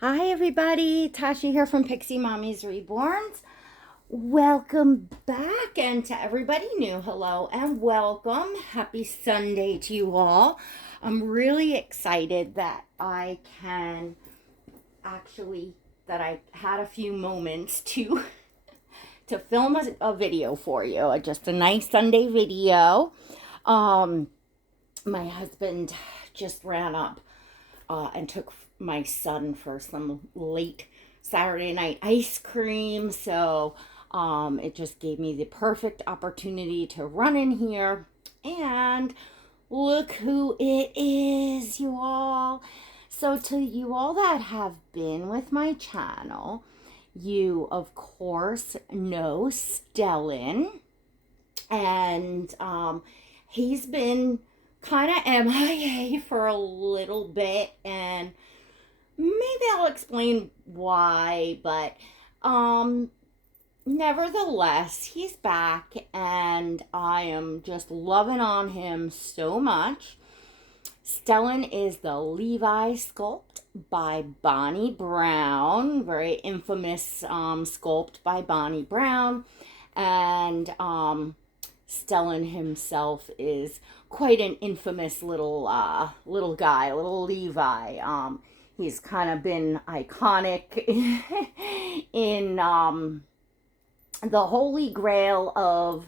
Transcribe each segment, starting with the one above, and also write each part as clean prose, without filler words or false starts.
Hi everybody, Tasha here from Pixie Mommy's Reborns. Welcome back, and to everybody new, hello and welcome. Happy Sunday to you all. I'm really excited that I had a few moments to film a video for you, just a nice Sunday video. Um, my husband just ran up and took my son for some late Saturday night ice cream. So it just gave me the perfect opportunity to run in here. And look who it is, you all. So, to you all that have been with my channel, you of course know Stellan. And he's been kind of MIA for a little bit, and maybe I'll explain why, but nevertheless, he's back and I am just loving on him so much. Stellan is the Levi sculpt by Bonnie Brown, very infamous sculpt by Bonnie Brown. And Stellan himself is quite an infamous little guy, little Levi. He's kind of been iconic in the holy grail of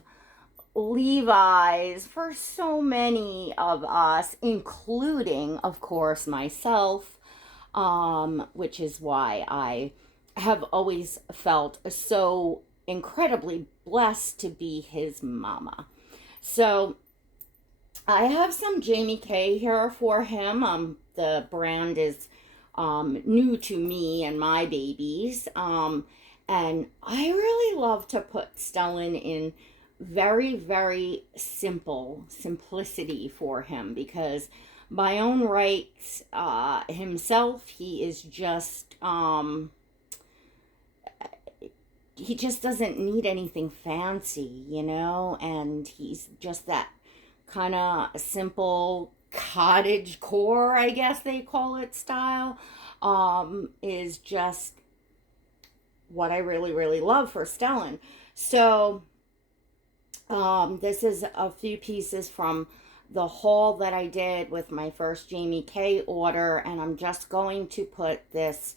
Levi's for so many of us, including, of course, myself, which is why I have always felt so incredibly blessed to be his mama. So I have some Jamie K here for him. The brand is new to me and my babies. And I really love to put Stellan in very, very simplicity for him, because by own rights, himself, he is just, he just doesn't need anything fancy, and he's just that kind of simple cottage core, I guess they call it, style, is just what I really, really love for Stellan. So, this is a few pieces from the haul that I did with my first Jamie K order, and I'm just going to put this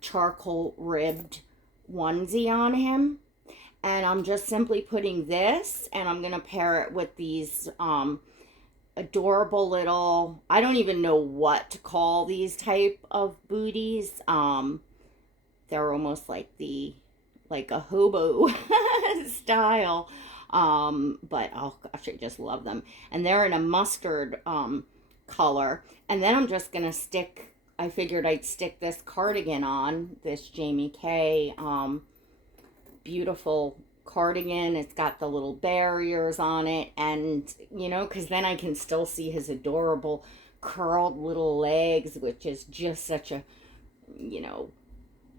charcoal ribbed onesie on him, and I'm just simply putting this, and I'm gonna pair it with these adorable little, I don't even know what to call these type of booties. They're almost like a hobo style. But oh gosh, I just love them. And they're in a mustard color. And then I'm just gonna I figured I'd stick this cardigan on, this Jamie K beautiful cardigan. It's got the little barriers on it, and because then I can still see his adorable curled little legs, which is just such a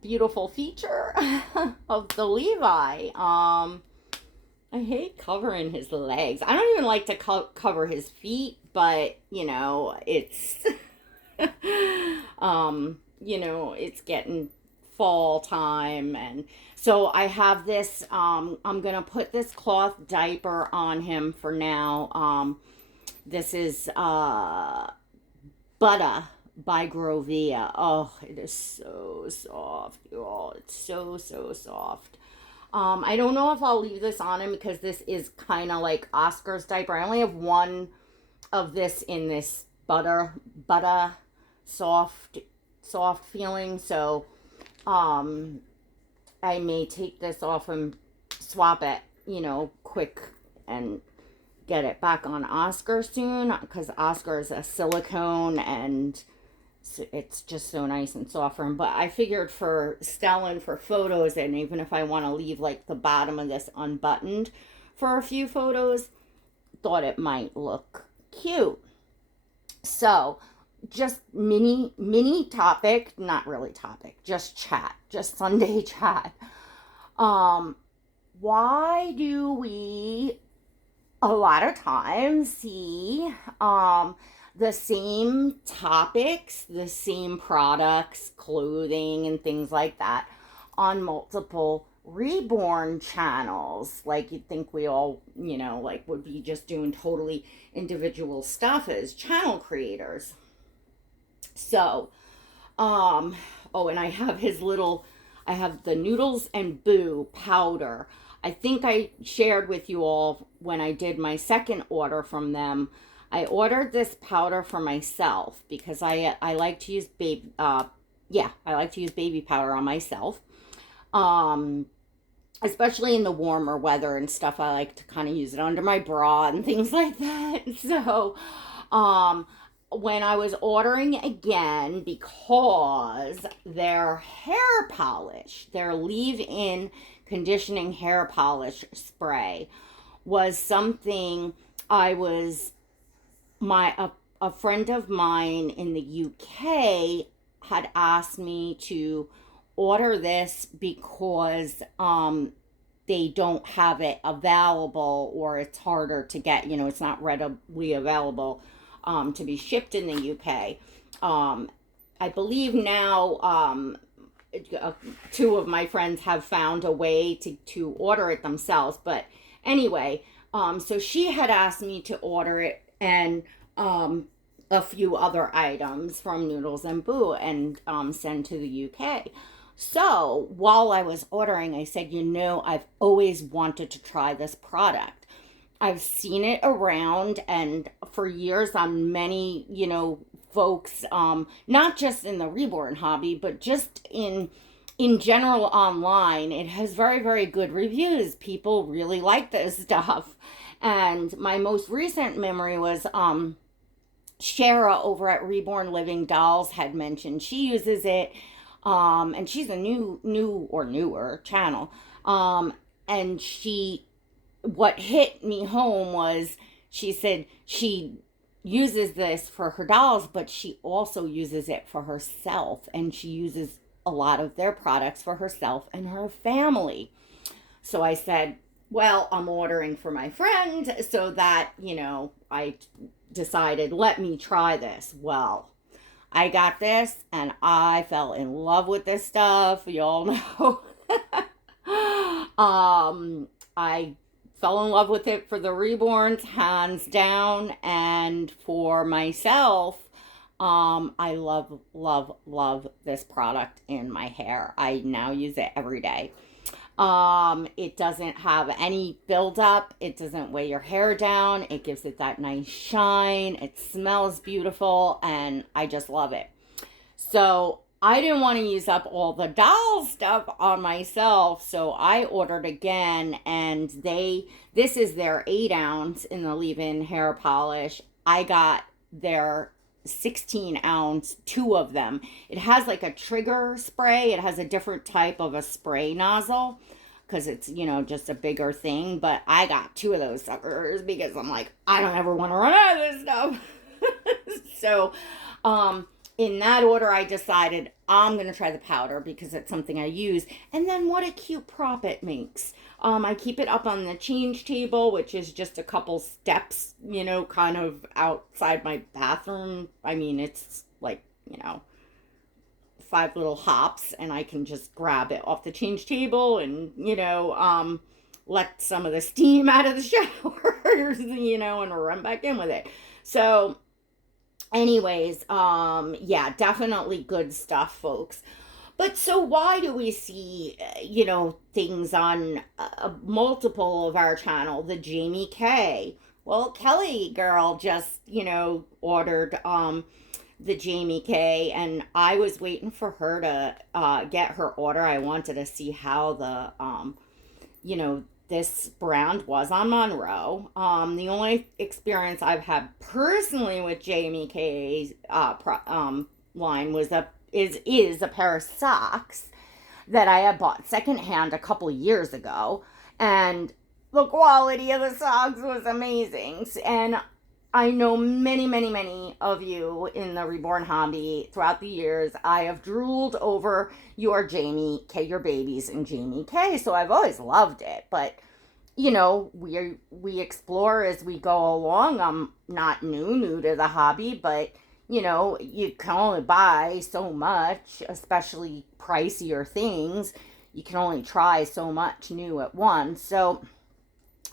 beautiful feature of the Levi. I hate covering his legs. I don't even like to cover his feet, but it's it's getting fall time, and so I have this. I'm gonna put this cloth diaper on him for now. This is Butter by Grovia. Oh, it is so soft, you all. It's so, so soft. I don't know if I'll leave this on him, because this is kind of like Oscar's diaper. I only have one of this in this butter soft feeling. So I may take this off and swap it, quick, and get it back on Oscar soon, because Oscar is a silicone, and it's just so nice and soft for him. But I figured for Stellan, for photos, and even if I want to leave like the bottom of this unbuttoned for a few photos, thought it might look cute. So just mini topic, not really topic, just chat, just Sunday chat. Why do we a lot of times see the same topics, the same products, clothing, and things like that on multiple Reborn channels. Like, you'd think we all, like, would be just doing totally individual stuff as channel creators. So, oh, and I have I have the Noodles and Boo powder. I think I shared with you all when I did my second order from them. I ordered this powder for myself because I like to use I like to use baby powder on myself. Especially in the warmer weather and stuff, I like to kind of use it under my bra and things like that. So, when I was ordering again, because their hair polish, their leave-in conditioning hair polish spray was something a friend of mine in the UK had asked me to order this because they don't have it available, or it's harder to get, it's not readily available to be shipped in the UK. I believe now two of my friends have found a way to order it themselves. But anyway, so she had asked me to order it, and a few other items from Noodles and Boo, and send to the UK. So while I was ordering, I said, I've always wanted to try this product. I've seen it around, and for years on many, folks, not just in the Reborn hobby, but just in general online, it has very, very good reviews. People really like this stuff. And my most recent memory was Shara over at Reborn Living Dolls had mentioned she uses it. And she's a new or newer channel. And what hit me home was, she said she uses this for her dolls, but she also uses it for herself. And she uses a lot of their products for herself and her family. So I said, well, I'm ordering for my friend, so that, I decided, let me try this. Well, I got this, and I fell in love with this stuff. You all know. I fell in love with it for the Reborns, hands down. And for myself, I love, love, love this product in my hair. I now use it every day. It doesn't have any buildup. It doesn't weigh your hair down. It gives it that nice shine. It smells beautiful, and I just love it. So I didn't want to use up all the doll stuff on myself, so I ordered again, and this is their 8 ounce in the leave-in hair polish. I got their 16 ounce, 2 of them. It has like a trigger spray. It has a different type of a spray nozzle because it's, just a bigger thing. But I got 2 of those suckers because I'm like, I don't ever want to run out of this stuff. So, in that order, I decided I'm going to try the powder because it's something I use. And then what a cute prop it makes. I keep it up on the change table, which is just a couple steps, kind of outside my bathroom. I mean, it's like, 5 little hops, and I can just grab it off the change table and, let some of the steam out of the showers, and run back in with it. So anyways, yeah, definitely good stuff, folks. But so why do we see, things on multiple of our channel? The Jamie K. Well, Kelly girl just, ordered the Jamie K, and I was waiting for her to get her order. I wanted to see how the, this brand was on Monroe. The only experience I've had personally with Jamie K's line was is a pair of socks that I had bought secondhand a couple of years ago, and the quality of the socks was amazing. And I know many, many, many of you in the Reborn hobby throughout the years, I have drooled over your Jamie K, your babies in Jamie K, so I've always loved it. But you know, we explore as we go along. I'm not new to the hobby, but you know, you can only buy so much, especially pricier things. You can only try so much new at once. So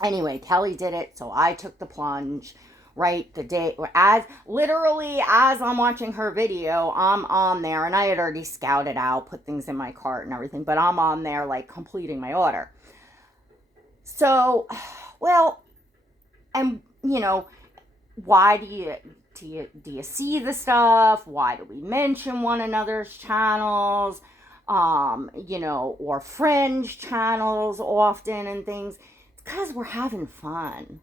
anyway, Kelly did it, so I took the plunge. Right, the day as literally as I'm watching her video, I'm on there, and I had already scouted out, put things in my cart and everything, but I'm on there like completing my order. So, well, and you know, why do you see the stuff? Why do we mention one another's channels? You know, or fringe channels often and things. It's because we're having fun.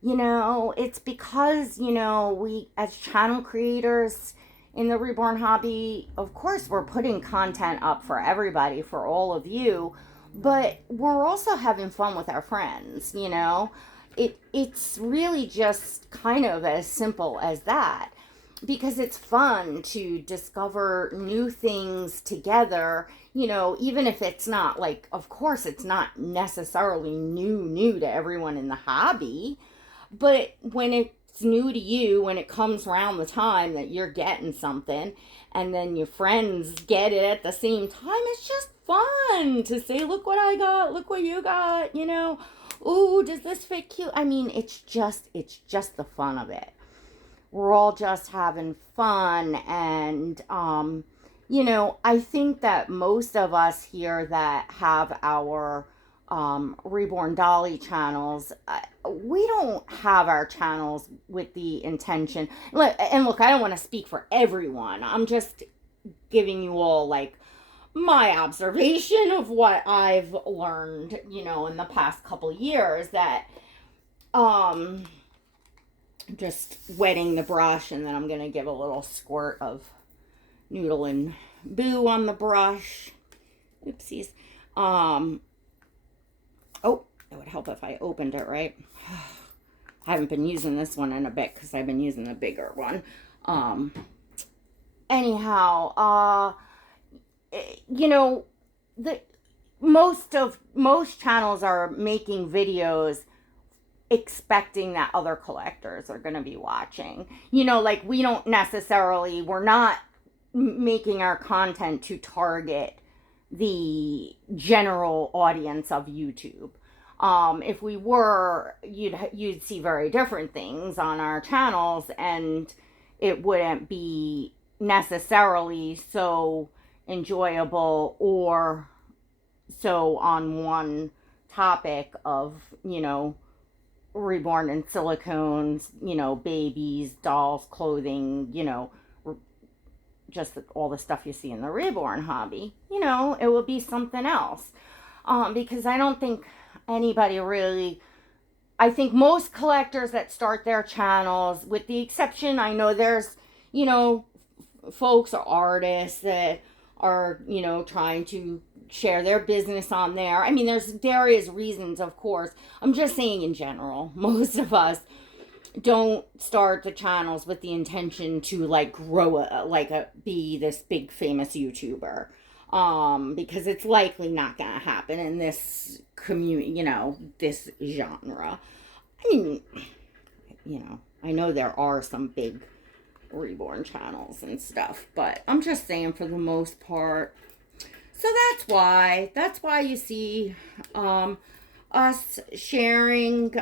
You know, it's because, you know, we as channel creators in the Reborn hobby, of course, we're putting content up for everybody, for all of you, but we're also having fun with our friends, you know. It's really just kind of as simple as that, because it's fun to discover new things together, you know, even if it's not like, of course, it's not necessarily new to everyone in the hobby, but when it's new to you, when it comes around the time that you're getting something, and then your friends get it at the same time, it's just fun to say, look what I got, look what you got, you know. Ooh, does this fit cute? I mean, it's just the fun of it. We're all just having fun, and you know, I think that most of us here that have our Reborn Dolly channels, we don't have our channels with the intention. And look, I don't want to speak for everyone. I'm just giving you all like my observation of what I've learned, you know, in the past couple years, that just wetting the brush, and then I'm going to give a little squirt of Noodle and Boo on the brush. Oopsies. Oh, it would help if I opened it, right? I haven't been using this one in a bit because I've been using the bigger one. Anyhow, you know, most channels are making videos expecting that other collectors are going to be watching. You know, like we're not making our content to target the general audience of YouTube. If we were, you'd see very different things on our channels, and it wouldn't be necessarily so enjoyable or so on one topic of, you know, reborn in silicones, you know, babies, dolls, clothing, you know, just all the stuff you see in the Reborn hobby. You know, it will be something else. Because I don't think anybody really, I think most collectors that start their channels, with the exception, I know there's, you know, folks or artists that are, you know, trying to share their business on there. I mean, there's various reasons, of course. I'm just saying in general, most of us don't start the channels with the intention to like grow be this big famous YouTuber. Because it's likely not gonna happen in this community, you know, this genre. I mean, you know, I know there are some big Reborn channels and stuff, but I'm just saying for the most part. So that's why you see us sharing,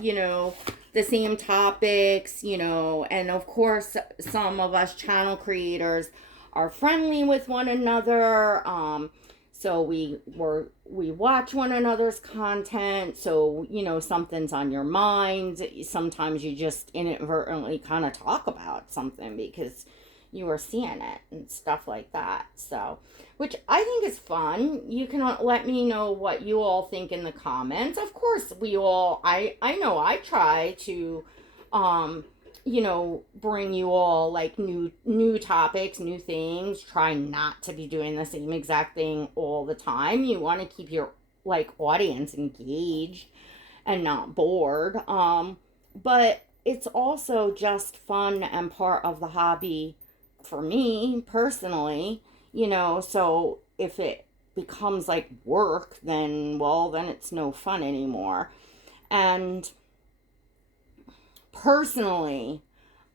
you know, the same topics, you know, and of course some of us channel creators are friendly with one another. So we watch one another's content. So, you know, something's on your mind. Sometimes you just inadvertently kind of talk about something because you were seeing it and stuff like that. So, which I think is fun. You can let me know what you all think in the comments. Of course, I know I try to, you know, bring you all like new topics, new things. Try not to be doing the same exact thing all the time. You want to keep your like audience engaged and not bored. But it's also just fun and part of the hobby for me personally, you know. So if it becomes like work, then, well, then it's no fun anymore. And personally,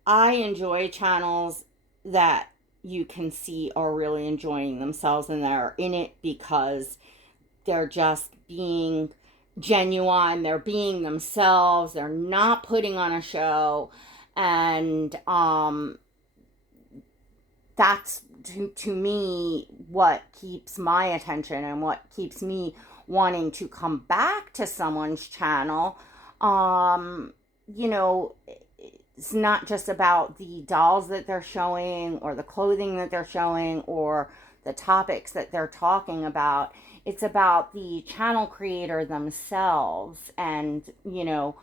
I enjoy channels that you can see are really enjoying themselves and they're in it because they're just being genuine, they're being themselves, they're not putting on a show. And that's to me what keeps my attention and what keeps me wanting to come back to someone's channel. You know, it's not just about the dolls that they're showing or the clothing that they're showing or the topics that they're talking about. It's about the channel creator themselves and, you know,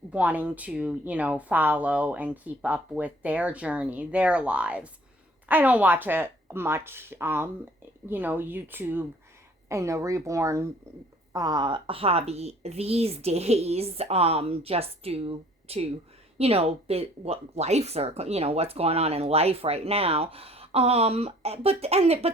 wanting to, you know, follow and keep up with their journey, their lives. I don't watch it much, you know, YouTube and the Reborn hobby these days, just to you know, what life's are, you know, what's going on in life right now. But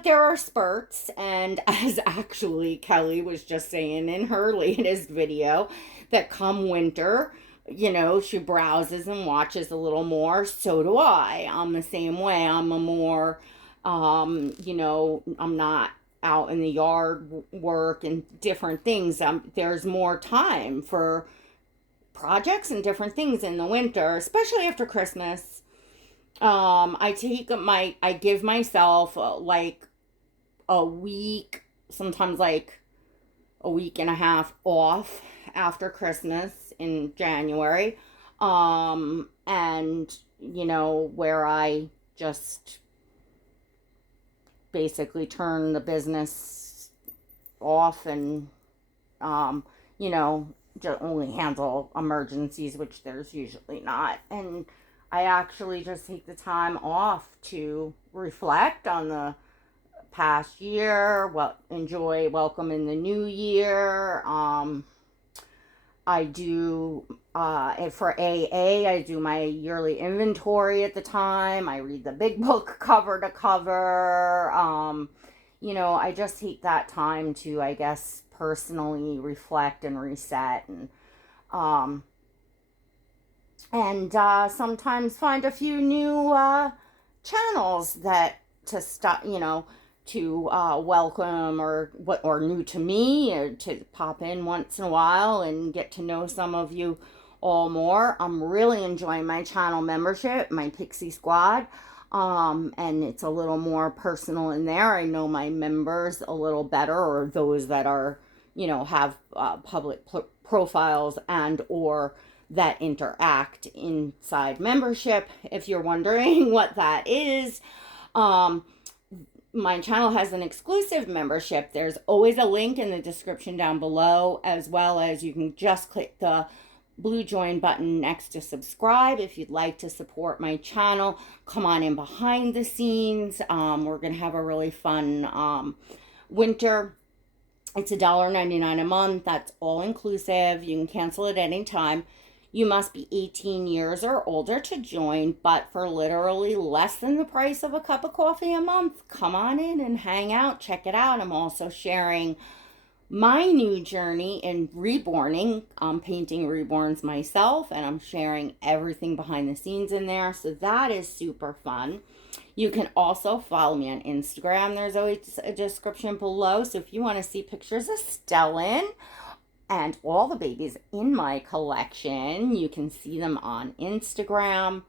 there are spurts, and as actually Kelly was just saying in her latest video, that come winter, you know, she browses and watches a little more. So do I. I'm the same way. I'm a more, you know, I'm not out in the yard work and different things. There's more time for projects and different things in the winter, especially after Christmas. I give myself like a week, sometimes like a week and a half off after Christmas in January. And you know, where I just basically turn the business off and, you know, just only handle emergencies, which there's usually not. And I actually just take the time off to reflect on the past year, enjoy welcome in the new year. I do, for AA, I do my yearly inventory at the time. I read the big book cover to cover. You know, I just take that time to, I guess, personally reflect and reset, and sometimes find a few new channels that to stop, you know, to welcome, or new to me, or to pop in once in a while and get to know some of you all more. I'm really enjoying my channel membership, my Pixie Squad. And it's a little more personal in there. I know my members a little better, or those that are, you know, have public profiles and or that interact inside membership. If you're wondering what that is, my channel has an exclusive membership. There's always a link in the description down below, as well as you can just click the blue join button next to subscribe if you'd like to support my channel. Come on in behind the scenes. We're gonna have a really fun winter. It's $1.99 a month. That's all inclusive. You can cancel at any time. You must be 18 years or older to join, but for literally less than the price of a cup of coffee a month, come on in and hang out, check it out. I'm also sharing my new journey in reborning. I'm painting reborns myself, and I'm sharing everything behind the scenes in there, so that is super fun. You can also follow me on Instagram. There's always a description below, so if you want to see pictures of Stellan and all the babies in my collection, you can see them on Instagram.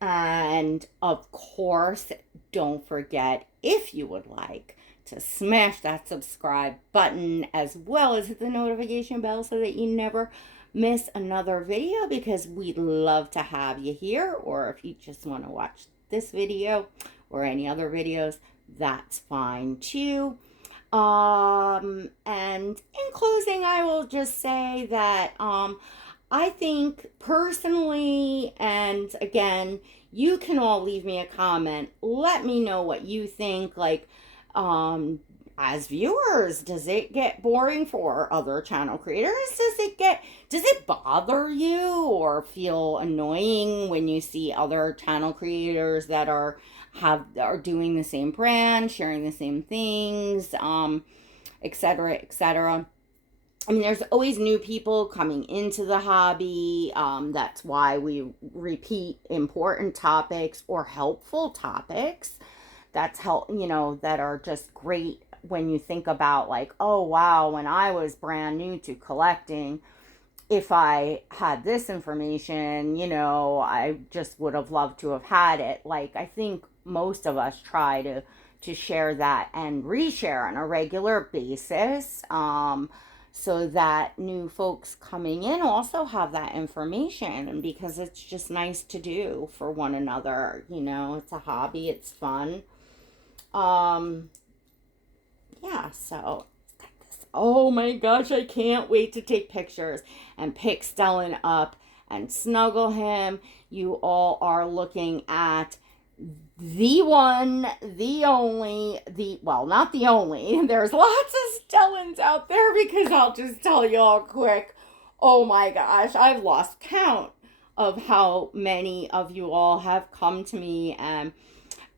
And of course, don't forget, if you would like, to smash that subscribe button, as well as hit the notification bell so that you never miss another video, because we'd love to have you here. Or if you just want to watch this video or any other videos, that's fine too. And in closing, I will just say that I think personally, and again, you can all leave me a comment. Let me know what you think. Like, as viewers, does it get boring for other channel creators? Does it bother you or feel annoying when you see other channel creators that are doing the same brand, sharing the same things? etc., etc. I mean, there's always new people coming into the hobby. That's why we repeat important topics or helpful topics. That's that are just great when you think about, like, oh wow, when I was brand new to collecting, if I had this information, I just would have loved to have had it. Like, I think most of us try to share that and reshare on a regular basis, so that new folks coming in also have that information, and because it's just nice to do for one another. It's a hobby, it's fun. Um, yeah, so oh my gosh, I can't wait to take pictures and pick Stellan up and snuggle him. You all are looking at the one, the only, well, not the only. There's lots of Stellans out there, because I'll just tell you all quick. Oh my gosh, I've lost count of how many of you all have come to me, and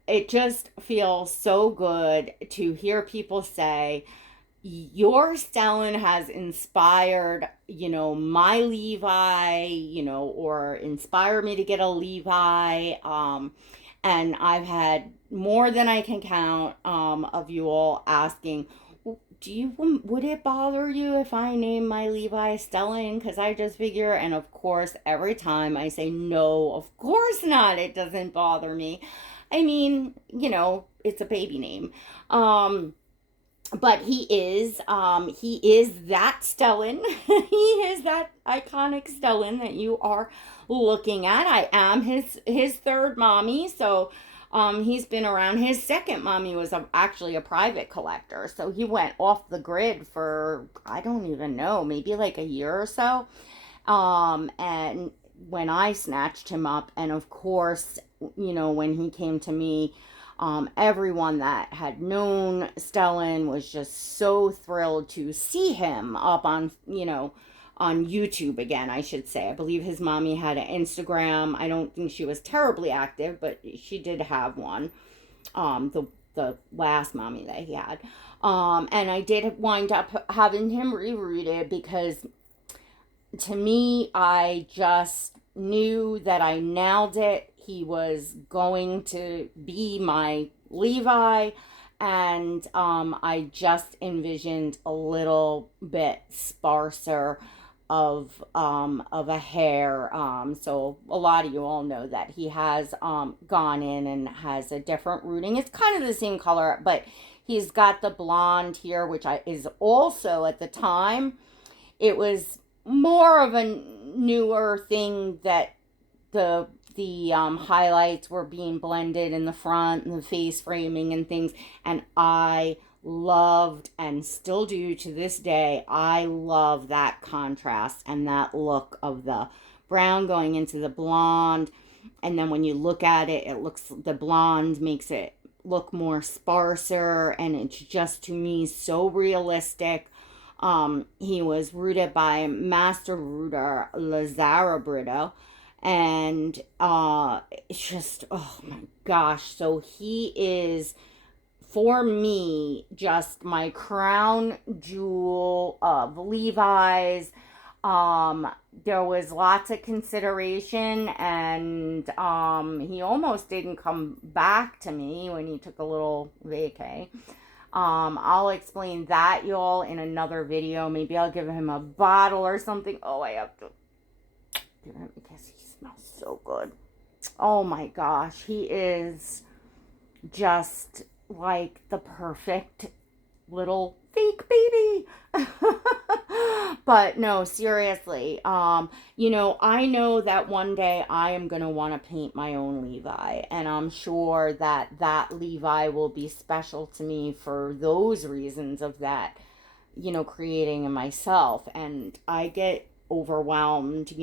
it just feels so good to hear people say, your Stellan has inspired, my Levi, or inspired me to get a Levi. And I've had more than I can count, of you all asking, would it bother you if I name my Levi Stellan? Because I just figure, and of course, every time I say, no, of course not, it doesn't bother me. I mean, it's a baby name. But he is that Stellan. He is that iconic Stellan that you are looking at. I am his third mommy, so he's been around. His second mommy was actually a private collector, so he went off the grid for, I don't even know, maybe like a year or so. And when I snatched him up, and of course, when he came to me, everyone that had known Stellan was just so thrilled to see him up on YouTube again, I should say. I believe his mommy had an Instagram. I don't think she was terribly active, but she did have one. The last mommy that he had. And I did wind up having him rerouted, because to me, I just knew that I nailed it. He was going to be my Levi, and I just envisioned a little bit sparser of a hair. So a lot of you all know that he has gone in and has a different rooting. It's kind of the same color, but he's got the blonde here, which is also, at the time, it was more of a newer thing, that the highlights were being blended in the front and the face framing and things, and I loved, and still do to this day, I love that contrast and that look of the brown going into the blonde. And then when you look at it, the blonde makes it look more sparser, and it's just, to me, so realistic. He was rooted by Master Rooter Lazara Brito, and it's just, oh my gosh, so he is, for me, just my crown jewel of Levi's. There was lots of consideration, and he almost didn't come back to me when he took a little vacay. I'll explain that, y'all, in another video. Maybe I'll give him a bottle or something. Oh, I have to give him, because he smells so good. Oh my gosh, he is just like the perfect little fake baby. But no, seriously, I know that one day I am going to want to paint my own Levi, and I'm sure that Levi will be special to me for those reasons of that, creating it myself. And I get overwhelmed,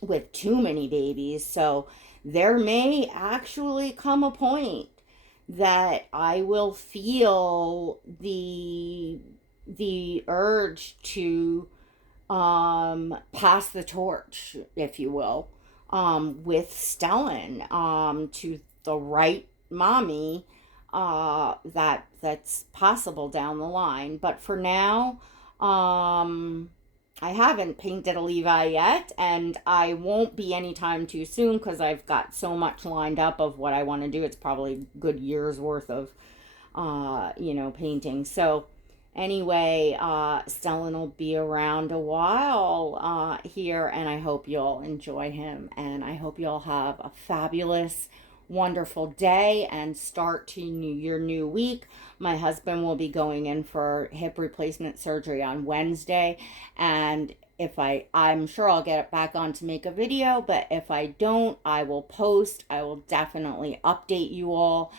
with too many babies, so there may actually come a point that I will feel the urge to pass the torch, if you will, with Stellan, to the right mommy, that's possible down the line. But for now, I haven't painted a Levi yet, and I won't be anytime too soon because I've got so much lined up of what I want to do. It's probably a good year's worth of, painting. So anyway, Stellan will be around a while here, and I hope you'll enjoy him, and I hope you'll have a fabulous, wonderful day and start to your new week. My husband will be going in for hip replacement surgery on Wednesday, and I'm sure I'll get it back on to make a video, but if I don't, I will post. I will definitely update you all.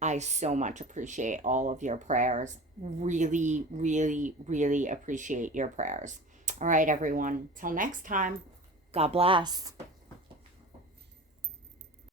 I so much appreciate all of your prayers. Really, really, really appreciate your prayers. All right, everyone. Till next time, God bless.